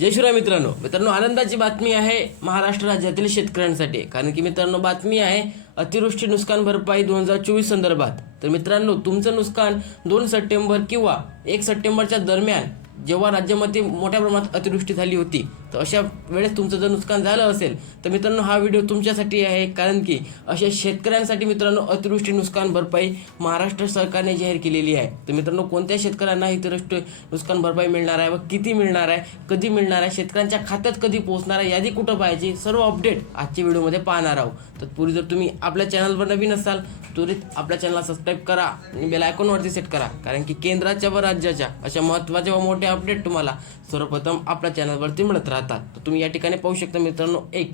जय शिवराय मित्रांनो. मित्रांनो आनंदाची बातमी आहे महाराष्ट्र राज्यातील शेतकऱ्यांसाठी. कारण की मित्रांनो बातमी आहे अतिवृष्टी नुकसान भरपाई दोन हजार चोवीस संदर्भात. तर मित्रांनो तुमचं नुकसान दोन सप्टेंबर किंवा एक सप्टेंबरच्या दरम्यान जेव्हा राज्यामध्ये मोठ्या प्रमाणात अतिवृष्टी झाली होती तर अशा वेळेस तुमचं जर नुकसान झालं असेल तर मित्रांनो हा व्हिडिओ तुमच्यासाठी आहे कारण की अशा शेतकऱ्यांसाठी मित्रांनो अतिवृष्टी नुकसान भरपाई महाराष्ट्र सरकारने जाहीर केलेली आहे. तर मित्रांनो कोणत्या शेतकऱ्यांना ही अतिवृष्टी नुकसान भरपाई मिळणार आहे व किती मिळणार आहे कधी मिळणार आहे शेतकऱ्यांच्या खात्यात कधी पोहोचणार आहे यादी कुठं पाहिजे सर्व अपडेट आजच्या व्हिडिओमध्ये पाहणार आहोत. तत्पूर्वी जर तुम्ही आपल्या चॅनलवर नवीन असाल त्वरित आपल्या चॅनलला सबस्क्राईब करा आणि बेल आयकॉनवरती सेट करा कारण की केंद्राच्या व राज्याच्या अशा महत्त्वाच्या व मोठ्या अपडेट तुम्हाला सर्वप्रथम आपल्या चॅनलवरती मिळत राहतात तर तुम्ही या ठिकाणी पाहू शकता मित्रांनो एक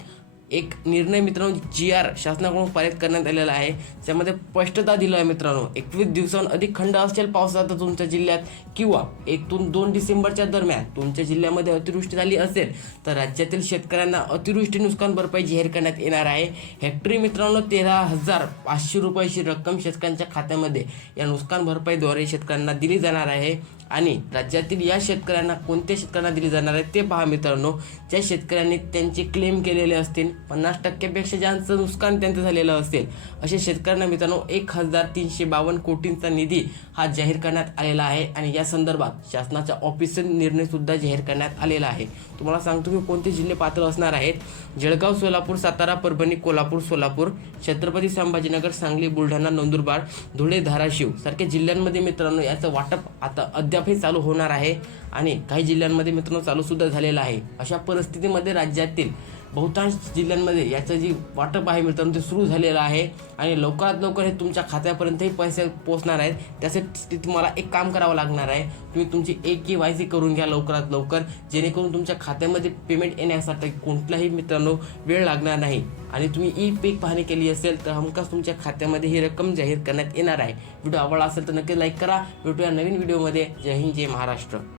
एक निर्णय मित्रांनो जी आर शासनाकडून पारित करण्यात आलेला आहे. त्यामध्ये स्पष्टता दिलं आहे मित्रांनो. एकवीस दिवसांहून अधिक खंड असेल पावसाचा तुमच्या जिल्ह्यात किंवा एकूण दोन डिसेंबरच्या दरम्यान तुमच्या जिल्ह्यामध्ये अतिवृष्टी झाली असेल तर राज्यातील शेतकऱ्यांना अतिवृष्टी नुकसान भरपाई जाहीर करण्यात येणार आहे. हेक्टरी मित्रांनो तेरा हजार पाचशे रुपयाची रक्कम शेतकऱ्यांच्या खात्यामध्ये या नुकसान भरपाईद्वारे शेतकऱ्यांना दिली जाणार आहे. आणि राज्यातील या शेतकऱ्यांना कोणत्या शेतकऱ्यांना दिली जाणार आहे ते पहा मित्रांनो. ज्या शेतकऱ्यांनी त्यांचे क्लेम केलेले असतील पन्नास टक्क्यापेक्षा ज्यांचं नुकसान त्यांचं झालेलं असेल असे शेतकऱ्यांना मित्रांनो एक हजार तीनशे बावन्न कोटींचा निधी हा जाहीर करण्यात आलेला आहे आणि या संदर्भात शासनाचा ऑफिसर निर्णयसुद्धा जाहीर करण्यात आलेला आहे. तुम्हाला सांगतो की कोणते जिल्हे पात्र असणार आहेत. जळगाव सोलापूर सातारा परभणी कोल्हापूर सोलापूर छत्रपती संभाजीनगर सांगली बुलढाणा नंदुरबार धुळे धाराशिव सारख्या जिल्ह्यांमध्ये मित्रांनो याचं वाटप आता अद्यापही चालू होणार आहे आणि काही जिल्ह्यांमध्ये मित्रांनो चालूसुद्धा झालेला झालेलं आहे. अशा परिस्थितीमध्ये राज्यातील बहुतांश जिल्ह्यांमध्ये याचं जी वाटप आहे मित्रांनो ते सुरू झालेलं आहे. आणि लवकरात लवकर हे तुमच्या खात्यापर्यंतही पैसे पोहोचणार आहेत. त्यासाठी तुम्हाला एक काम करावं लागणार आहे. तुम्ही तुमची एक के वाय सी करून घ्या लवकरात लवकर जेणेकरून तुमच्या खात्यामध्ये पेमेंट येण्यासाठी कोणताही मित्रांनो वेळ लागणार नाही. आणि तुम्ही ई पीक पाहणी केली असेल तर हमखास तुमच्या खात्यामध्ये ही रक्कम जाहीर करण्यात येणार आहे. व्हिडिओ आवडला असेल तर नक्की लाईक करा. भेटूया नवीन व्हिडिओमध्ये जय हिंद जय महाराष्ट्र.